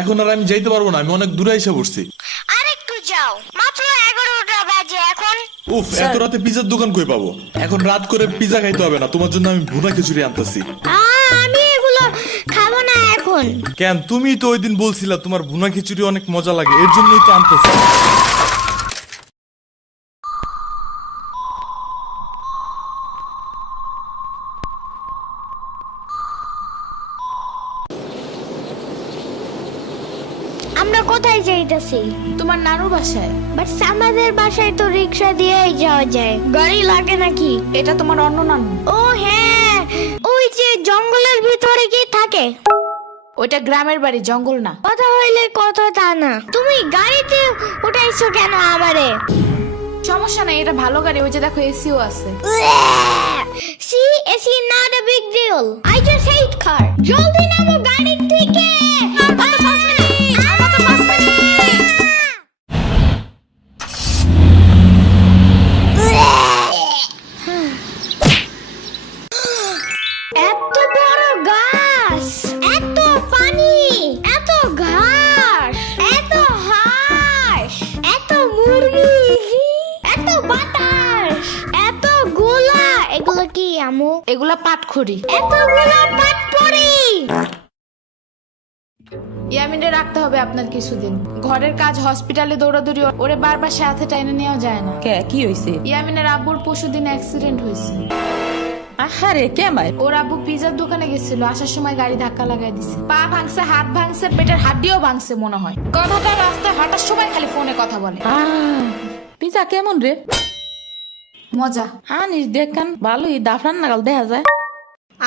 এখন আর আমি যাইতে পারবো না, আমি অনেক দূরে এসে পড়ছি। আরেকটু যাও, মাত্র 11টা বাজে এখন। উফ, এত রাতে পিজার দোকান কই পাবো? এখন রাত করে পিজা খাইতে হবে না, তোমার জন্য আমি ভুনা খিচুড়ি আনতেছি। আমি এগুলো খাবো না এখন। কেন? তুমি তো ওই দিন বলছিলা তোমার ভুনা খিচুড়ি অনেক মজা লাগে, এর জন্যই তো আনতেছি। আমরা কোথায় যাইতেছি? তোমার নানুর বাসায়। বাট আমাদের বাসায় তো রিক্সা দিয়েই যাওয়া যায়, গাড়ি লাগে নাকি? এটা তোমার অন্য নানু। ও হ্যাঁ, ওই যে জঙ্গলের ভিতরে কি থাকে? ওইটা গ্রামের বাড়ি, জঙ্গল না। কথা হইলে কথা তা না। তুমি গাড়িতে উঠাইছো কেন আমারে? সমস্যা নাই, এটা ভালো গাড়ি। ওই যে দেখো, এসিও আছে। See, it's not a big deal. I just hate car. জলদি নামো গাড়ি থেকে। এত বড় গাছ, এত পানি, এত ঘাস, এত হাঁস, এত মুরগি, এত বাতাস, এত গোলা। এগুলো কি আমু? এগুলা পাটখড়ি। এতগুলো পাটপড়ি। ইয়ামিনে রাখতে হবে আপনার কিছুদিন। ঘরের কাজ, হসপিটালে দৌড়াদৌড়ি, ওরে বারবার সাথে টাইনে নেওয়া যায় না। কি হইছে? ইয়ামিনের আব্বুর পরশুদিন অ্যাক্সিডেন্ট হয়েছে। আহারে কেমাই? ওর আব্বু পিজার দোকানে গেছিল, আসার সময় গাড়ি ধাক্কা লাগাই দিছে। পা ভাঙছে, হাত ভাঙছে, পেটের হাড্ডিও ভাঙছে মনে হয়। কথাটা রাস্তায় হাঁটার সময় খালি ফোনে কথা বলে। পিজা কেমন রে? মজা। আনিস দেখান, ভালোই দাফরান নাগাল দেখা যায়।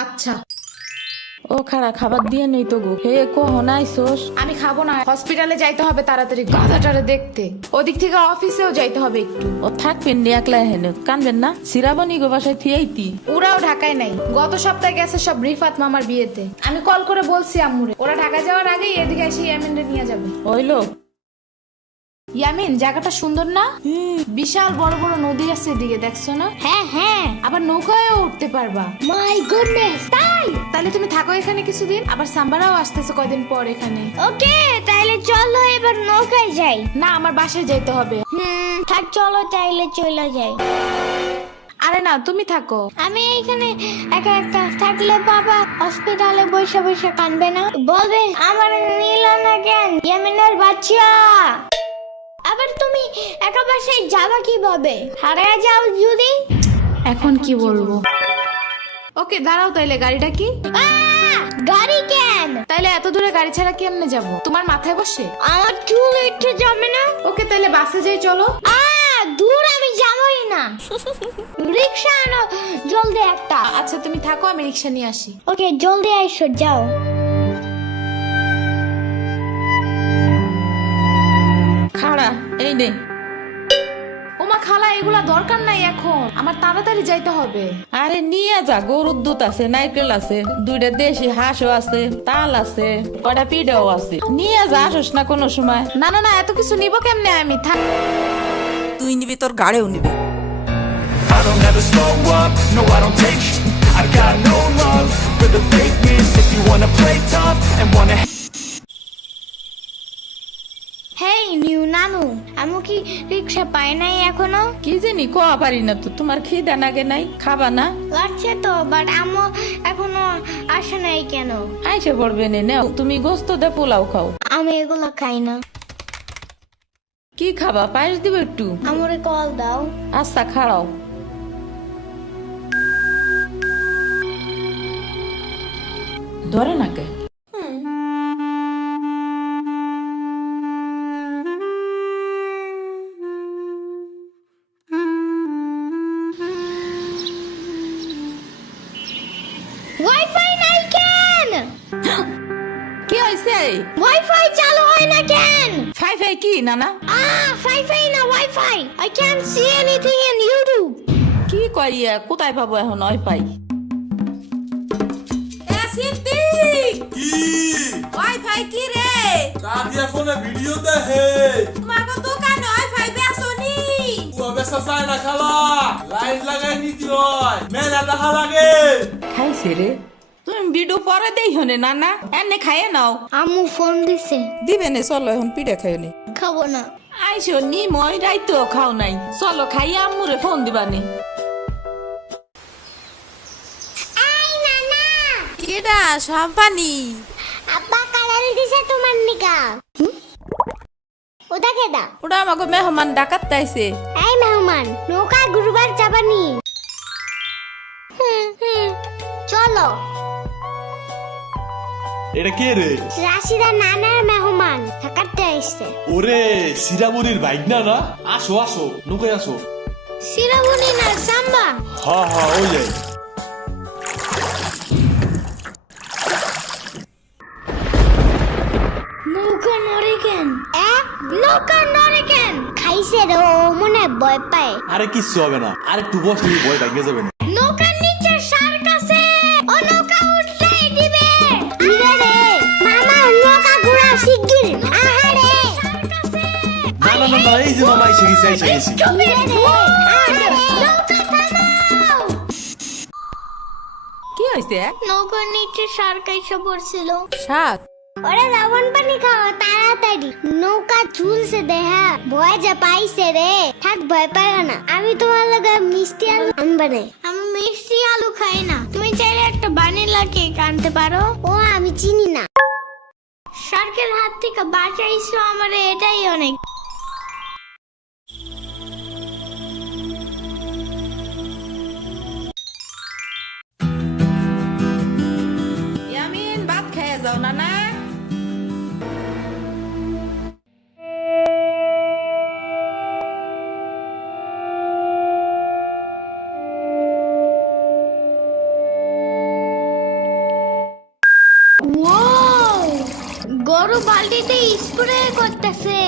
আচ্ছা, ও খারা খাবার দিয়ে নেই তো গো। হে কখন আইসোস? আমি খাবো না, হসপিটালে যাইতে হবে তাড়াতাড়ি গাধাটারে দেখতে। ওদিক থেকে অফিসেও যাইতে হবে একটু। ও থাকবেন নি একলা হেন, কানবেন না? সিরাবনি গো বাসায় থিয়াইতি। ওরাও ঢাকায় নাই, গত সপ্তাহে গেছে সব রিফাত মামার বিয়েতে। আমি কল করে বলছি আম্মুরে, ওরা ঢাকা যাওয়ার আগেই এদিকে এসে ইয়ামিনরে নিয়ে যাবে। ওইলো ইয়ামিন, জায়গাটা সুন্দর না? বিশাল বড় বড় নদী আছে এদিকে, দেখছো না? হ্যাঁ হ্যাঁ, আবার নৌকায়ও উঠতে পারবা। মাই গুডনেস, তাই? তাহলে তুমি থাকো এখানে কিছুদিন, আবার সাম্বারাও আসতেছে কয়দিন পর এখানে। ওকে, তাহলে চলো এবার নৌকায় যাই। না, আমার বাসায় যাইতে হবে। থাক, চলো তাইলে চলে যাই। আরে না, তুমি থাকো। আমি এইখানে একা একা থাকলে বাবা হসপিটালে বসে বসে কানবে না? বলবে আমার নিল না কেন ইয়ামিনের বাচ্চা। আবার তুমি একা বাসায় যাবা কিভাবে? হারিয়ে যাও যদি? এখন কি বলবো? ওকে দাঁড়াও, তাইলে গাড়িটা কি? গাড়ি কেন? তাইলে এত দূরে গাড়ি ছাড়া কেমনে যাব? তোমার মাথায় বসে? আমার চুল উঠে যাবে না? ওকে, তাইলে বাসে যাই, চলো। দূর আমি যাবই না। রিক্সা আনো জলদি একটা। আচ্ছা তুমি থাকো, আমি রিক্সা নিয়ে আসি। ওকে, জলদি আইসো, যাও। খাড়া এই নে। ওমা খালা, এগুলা দরকার নাই এখন, আমার তাড়াতাড়ি যাইতে হবে। আরে নিয়ে যা, গরুর দুধ আছে, নারকেল আছে, দুইটা দেশি হাঁসও আছে, তাল আছে, কটা পিঠাও আছে। নিয়ে যা, আসোস না কোনো সময়? না না না, এত কিছু নিব কেমনে আমি? থাক। তুই নিবি, তোর গাড়েও নিবি। I don't ever slow up, no I don't take I got no love for the fakeness. If you wanna play tough and wanna hey new নানু, আমি কি রিক্সা পাই নাই এখনো? কি জানি কোয়া পারি না তো। তোমার খিদা নাগে নাই? খাবা না? লাগছে তো, বাট আমু এখনো আসে নাই কেন? আইসে পড়বে নে, নেও তুমি গোস্ত দে, পোলাও খাও। আমি এগুলো খাই না। কি খাবা? পায়েস দিব একটু? আমরে কল দাও। আচ্ছা খাড়াও। ধরে নাকে। ওয়াইফাই নাই কেন? কি হয়েছে? ওয়াইফাই চালু হয় না কেন? ফাই ফাই কি নানা? ফাই না wifi. I can't see anything in YouTube. কি করিয়া কোথায় পাবো এখন ওয়াইফাই? কি ওয়াইফাই কি রে? কাদিয়া ফোনে ভিডিও দেখে। তোমাকে দোকানে ওয়াইফাই বেসনি? ও বেসা যায় না খালা, লাইন লাগাই নিতে হয়, মেলা দেখা লাগে। খাইছে রে? তুমি ভিডিও পরে দেই হনে নানা এনে খাইয়ে নাও। আম্মু ফোন দিছে। দিবে নে চলো এখন পিঠা খাই নি। খাবো না। আইসো নি মই রাইতো খাও নাই, চলো খাইয়া আম্মুরে ফোন দিবানি। এই নানা, কেডা সম্পানি? আব্বা কালার দিছে তোমার নিকা। ওটা কেডা? ওটা আমাকে মেহমান ডাকাত তাইছে। এই মেহমান, নৌকা গুরুবার যাবানি। চলো। এটা কে রে? রাশিদা নানার মেহমান থাকাতে আইছে। ওরে সিরামনির বাইক না না? আসো আসো, নৌকায় আসো। সিরামনি না সাম্বা। হ্যাঁ হ্যাঁ ওই যাই। নৌকা নড়ে কেন? নৌকা নড়ে কেন? খাইছে রে, ও মনে ভয় পায়। আরে কিচ্ছু হবে না, আর একটু বসলে ভয় ভেঙে যাবে না। নৌকার নিচে শার্ক আছে, ও নৌকা উঠতেই দিবে। ইরে রে, মামা নৌকা ঘোরা শিগগির। আহারে, শার্ক আছে। না না না না, এই যে মামা এসে গেছে এসে গেছে। ইরে রে, আহারে, নৌকা থামাও। কি হইছে? নৌকার নিচে শার্ক এসে পড়ছিল। শাক ওরে লবণ পানি খাও তাড়াতাড়ি, নৌকা ঝুলছে দেহা, ভয় যা পাইছে রে। থাক ভয় পাইও না, আমি তোমার লগে মিষ্টি আলু আনবানে। আমি মিষ্টি আলু খাই না, তুমি চাইলে একটা ভ্যানিলা কেক আনতে পারো। ও আমি চিনি না। শার্কের হাত থেকে বাঁচাইছো আমারে, এটাই অনেক। ইয়ামিন ভাত খাইয়া যাও নানা। গরু বালতিতে স্প্রে করতেছে।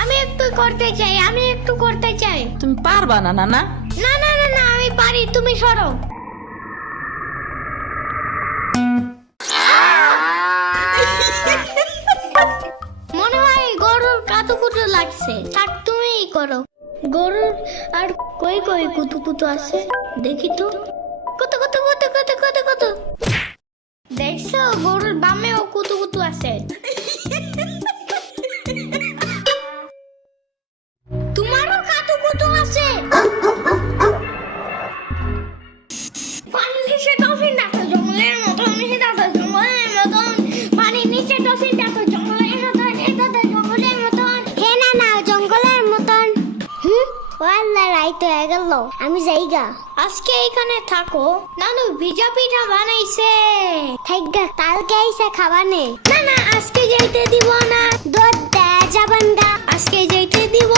আমি একটু করতে চাই, আমি একটু করতে চাই। তুমি পারবা না নানা? না না না না, আমি পারি, তুমি সরো। মনে হয় গরুর কাতুকুতু লাগছে, থাক তুমিই করো। গরুর আর কই কই কুতুকুতু আছে দেখি তো। কুতু কুতু কুতু কুতু কুতু কুতু। দেখছো গরুর বামেও কুতুকুতু আছে। তোমারও কাতুকুতু আছে। পানির নিচে ডলফিন দেখো জঙ্গলের মতন, নিচে দেখো জঙ্গলের মতন, পানির নিচে ডলফিন দেখো জঙ্গলের মতন, এটা তো জঙ্গলের মতন। হে না না, জঙ্গলের মতন। ওয়াল্লা রাইত হয়ে গেল, আমি যাইগা। আজকে এখানে থাকো। নানু ভিজা পিঠা বানাইছে, থাইগা কালকে আইসা খাবানে। না না, আজকে যাইতে দিব না, দুধ দেয়া যাবান গা। আজকে যাইতে দিব